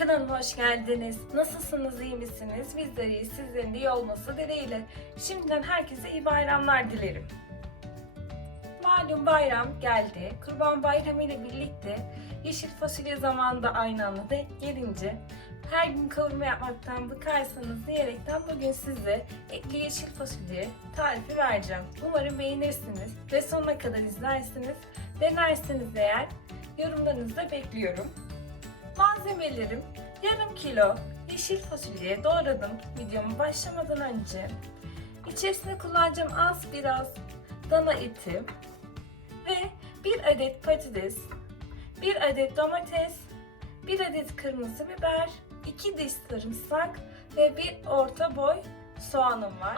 Kanalıma hoş geldiniz. Nasılsınız, iyi misiniz? Bizler iyi, sizlerin iyi olması dileğiyle. Şimdiden herkese iyi bayramlar dilerim. Malum bayram geldi. Kurban Bayramı ile birlikte yeşil fasulye zamanı da aynı anda denk gelince her gün kavurma yapmaktan bıkarsanız diyerekten bugün size etli yeşil fasulye tarifi vereceğim. Umarım beğenirsiniz ve sonuna kadar izlersiniz. Denerseniz eğer yorumlarınızı da bekliyorum. Malzemelerim yarım kilo yeşil fasulye doğradım videomu başlamadan önce. İçerisine kullanacağım az biraz dana eti ve bir adet patates, bir adet domates, bir adet kırmızı biber, iki diş sarımsak ve bir orta boy soğanım var.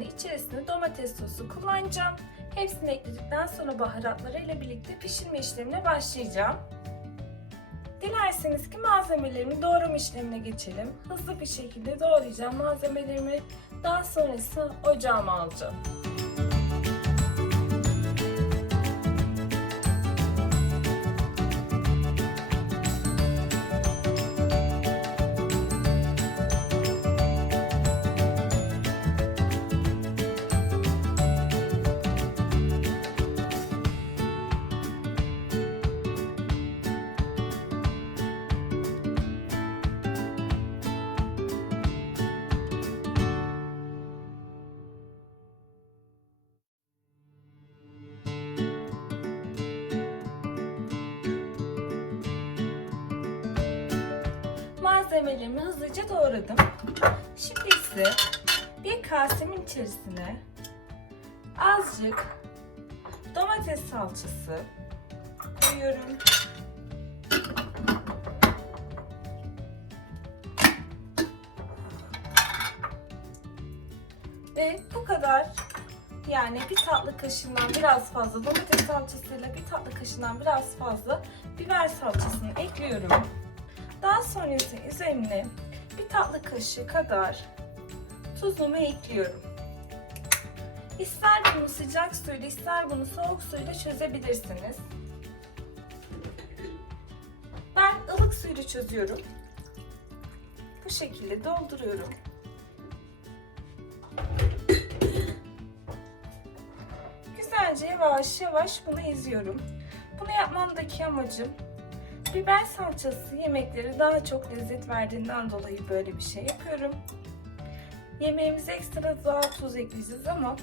De içerisine domates sosu kullanacağım. Hepsini ekledikten sonra baharatları ile birlikte pişirme işlemine başlayacağım. Dilerseniz ki malzemelerimi doğrama işlemine geçelim. Hızlı bir şekilde doğrayacağım malzemelerimi. Daha sonrası ocağıma alacağım. Malzemelerimi hızlıca doğradım. Şimdi ise bir kasemin içerisine azıcık domates salçası koyuyorum. Ve bu kadar yani bir tatlı kaşığından biraz fazla domates salçasıyla bir tatlı kaşığından biraz fazla biber salçasını ekliyorum. Daha sonrasında üzerine bir tatlı kaşığı kadar tuzumu ekliyorum. İster bunu sıcak suyla ister bunu soğuk suyla çözebilirsiniz. Ben ılık suyla çözüyorum. Bu şekilde dolduruyorum. Güzelce yavaş yavaş bunu eziyorum. Bunu yapmamdaki amacım biber salçası yemekleri daha çok lezzet verdiğinden dolayı böyle bir şey yapıyorum. Yemeğimize ekstra daha tuz ekleyeceğiz ama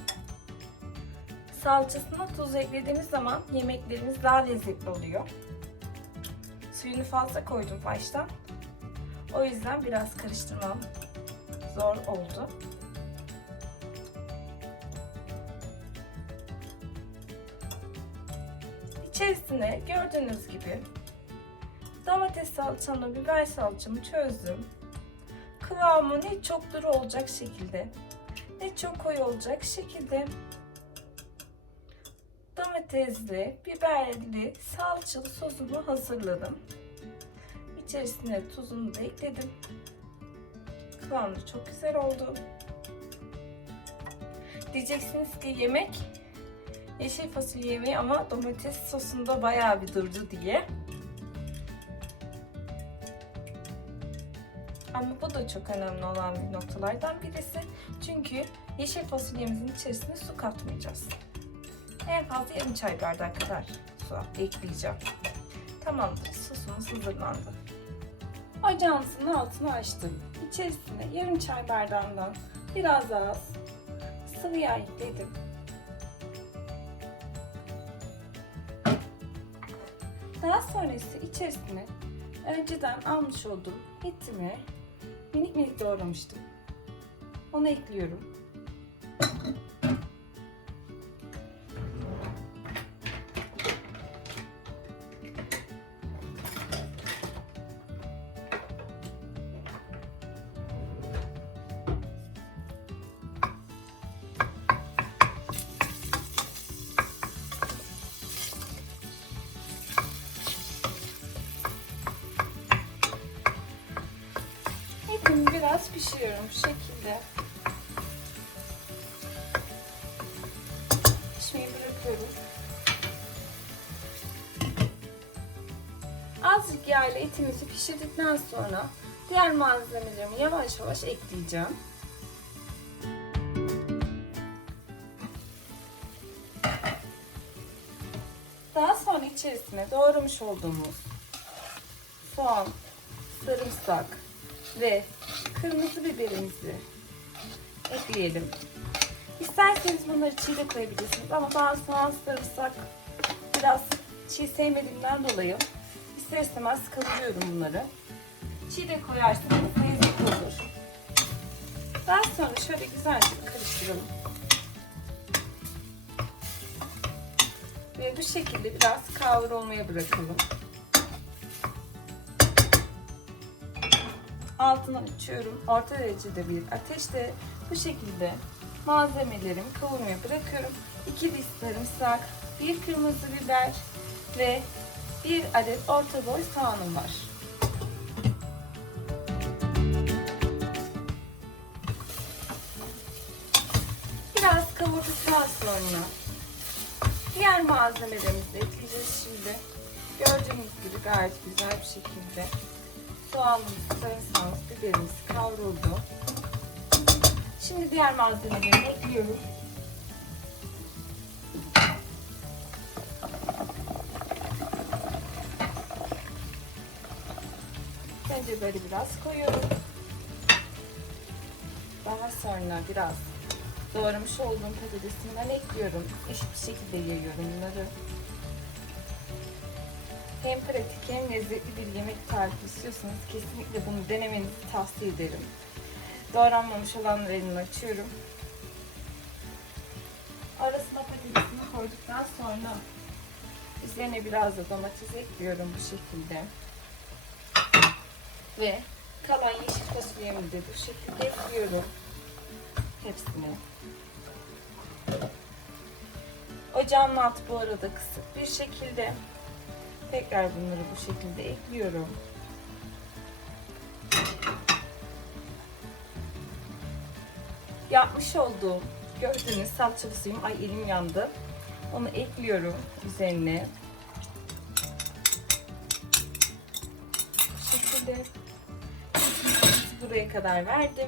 salçasına tuz eklediğimiz zaman yemeklerimiz daha lezzetli oluyor. Suyunu fazla koydum baştan. O yüzden biraz karıştırmam zor oldu. İçerisine gördüğünüz gibi domates salçamla biber salçamı çözdüm. Kıvamı ne çok duru olacak şekilde ne çok koyu olacak şekilde domatesli, biberli, salçalı sosumu hazırladım. İçerisine tuzunu da ekledim. Kıvamı çok güzel oldu. Diyeceksiniz ki yemek yeşil fasulye yemeği ama domates sosunda bayağı bir durdu diye. Ama bu da çok önemli olan bir noktalardan birisi. Çünkü yeşil fasulyemizin içerisine su katmayacağız. En fazla yarım çay bardağı kadar su ekleyeceğim. Tamamdır. Sosumuz hazırlandı. Ocağımızın altını açtım. İçerisine yarım çay bardağından biraz az sıvı yağ ekledim. Daha sonrası içerisine önceden almış olduğum etimi minik minik doğramıştım. Onu ekliyorum. Şu şekilde. Pişmeyi bırakıyorum. Azıcık yağ yağıyla etimizi pişirdikten sonra diğer malzemelerimi yavaş yavaş ekleyeceğim. Daha sonra içerisine doğramış olduğumuz soğan, sarımsak ve kırmızı biberimizi ekleyelim. İsterseniz bunları çiğ de koyabilirsiniz ama ben soğan, sarımsak biraz çiğ sevmediğimden dolayı ister istemez kavuruyorum bunları. Çiğ de koyarsanız lezzetli olur. Daha sonra şöyle güzelce karıştıralım. Ve bu şekilde biraz kavrulmaya bırakalım. Altını açıyorum. Orta derecede bir ateşte bu şekilde malzemelerimi kavurmaya bırakıyorum. 2 diş sarımsak, bir kırmızı biber ve bir adet orta boy soğanım var. Biraz kavurduktan sonra diğer malzemelerimizi ekleyeceğiz şimdi. Gördüğünüz gibi gayet güzel bir şekilde soğanımız, sarımsağımız, biberimiz kavruldu. Şimdi diğer malzemeleri ekliyorum. Önce böyle biraz koyuyorum. Daha sonra biraz doğramış olduğum patatesimden ekliyorum. Eşit bir şekilde yayıyorum bunları. Hem pratik hem lezzetli bir yemek tarifi istiyorsanız kesinlikle bunu denemenizi tavsiye ederim. Doğranmamış olanlarını açıyorum. Arasına patatesini koyduktan sonra üzerine biraz da domates ekliyorum bu şekilde. Ve kalan yeşil fasulyemi de bu şekilde ekliyorum. Hepsini. Ocağın altı bu arada kısık bir şekilde. Tekrar bunları bu şekilde ekliyorum. Yapmış olduğum gördüğünüz salçalı suyum. Ay elim yandı. Onu ekliyorum üzerine. Bu şekilde buraya kadar verdim.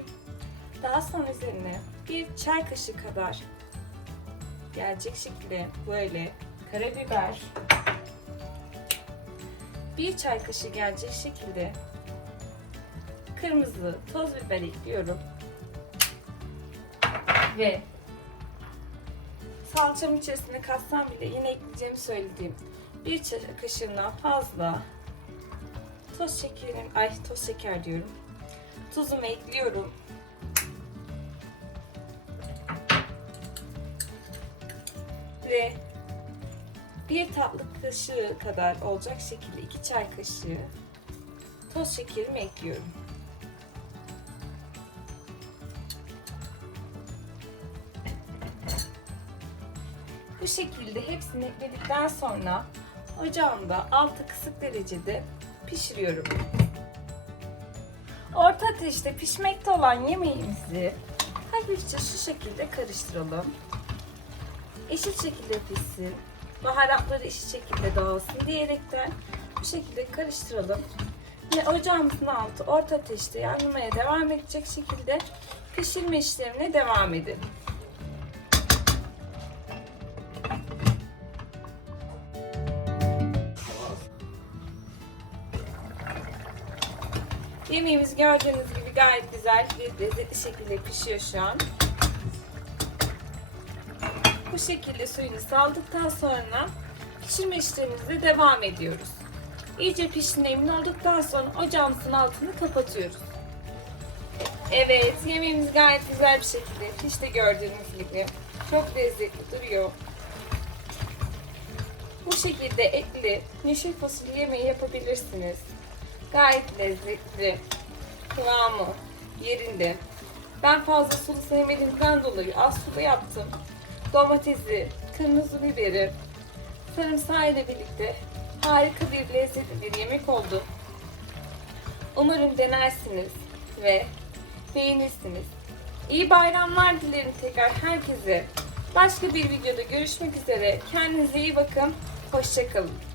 Daha sonra üzerine bir çay kaşığı kadar gelecek şekilde böyle karabiber bir çay kaşığı gelecek şekilde kırmızı toz biber ekliyorum. Ve salçamın içerisine katsam bile yine ekleyeceğimi söylediğim bir çay kaşığından fazla toz şekerim, ay toz şeker diyorum. Tuzumu ekliyorum. Ve bir tatlı kaşığı kadar olacak şekilde iki çay kaşığı toz şekerimi ekliyorum. Bu şekilde hepsini ekledikten sonra ocağımda altı kısık derecede pişiriyorum. Orta ateşte pişmekte olan yemeğimizi hafifçe şu şekilde karıştıralım. Eşit şekilde pişsin. Baharatları eşit şekilde dağılsın diyerekten bu şekilde karıştıralım. Ve ocağımızın altı orta ateşte yanmaya devam edecek şekilde pişirme işlemine devam edelim. Yemeğimiz gördüğünüz gibi gayet güzel bir lezzetli şekilde pişiyor şu an. Bu şekilde suyunu saldıktan sonra pişirme işlemimize devam ediyoruz. İyice piştiğine emin olduktan sonra ocağımızın altını kapatıyoruz. Evet, yemeğimiz gayet güzel bir şekilde pişti gördüğünüz gibi. Çok lezzetli duruyor. Bu şekilde etli yeşil fasulye yemeği yapabilirsiniz. Gayet lezzetli. Kıvamı yerinde. Ben fazla sulu sevmediğimden dolayı az sulu yaptım. Domatesi, kırmızı biberi, sarımsağı ile birlikte harika bir lezzetli bir yemek oldu. Umarım denersiniz ve beğenirsiniz. İyi bayramlar dilerim tekrar herkese. Başka bir videoda görüşmek üzere. Kendinize iyi bakın. Hoşçakalın.